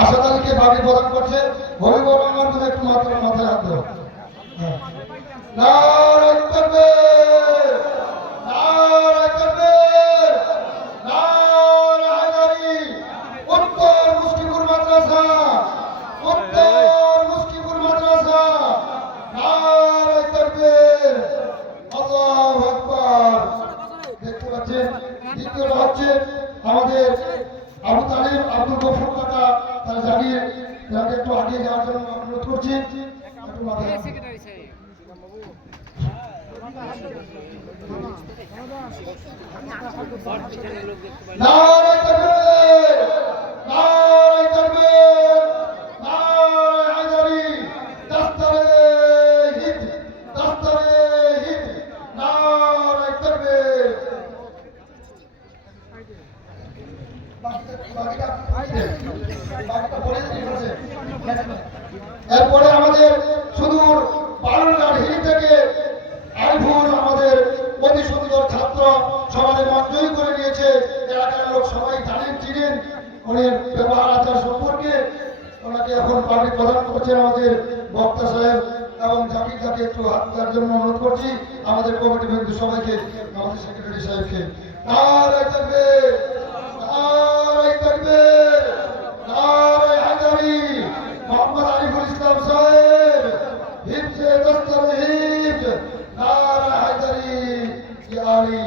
আসাদ আলীকে বাড়ি প্রদান করছে। হবিবুর রহমান, তুমি একটু মাথায় হাত দাও। নারায়ে তাকবীর, নারায়ে তাকবীর, নারায়ে হায়দারি। উত্তর মুস্তিপুর মাদ্রাসা, উত্তর মুস্তিপুর মাদ্রাসা, নারায়ে তাকবীর, আল্লাহু আকবার। দেখতে পাচ্ছেন দ্বিতীয়টা হচ্ছে আমাদের আবু তালিব আব্দুল গফুর কাকা, তারা জানিয়ে তাকে একটু আগিয়ে যাওয়ার জন্য অনুরোধ করছি। একটু মাথায় নারায়ে তাকবীর, নারায়ে তাকবীর, নারায়ে হায়দারি। দাস্তারে হিদ, দাস্তারে হিদ, নারায়ে তাকবীর। এরপরে আমাদের সুদূর বালুরঘাট হিলি থেকে আরিফুল, আমাদের অতি সুন্দর ছাত্র, সমাজে মন জয় করে নিয়েছে। এলাকার লোক সবাই জানেন, চিনেন উনি ব্যবহার আচার সম্পর্কে। ওনাকে এখন পাবলিক প্রদান করছেন আমাদের বক্তা সাহেব এবং জাকির তাকে একটু হাত দেওয়ার জন্য অনুরোধ করছি। আমাদের কমিটি বন্ধু সবাইকে, আমাদের সেক্রেটারি সাহেবকে। নারায়ে তাকবীর, নারায়ে তাকবীর, নারায়ে হায়দারি। মোহাম্মদ আরিফুল ইসলাম সাহেব, হিফজে দস্তরে হিফজ, নারায়ে হায়দারি। ইয়া আলী।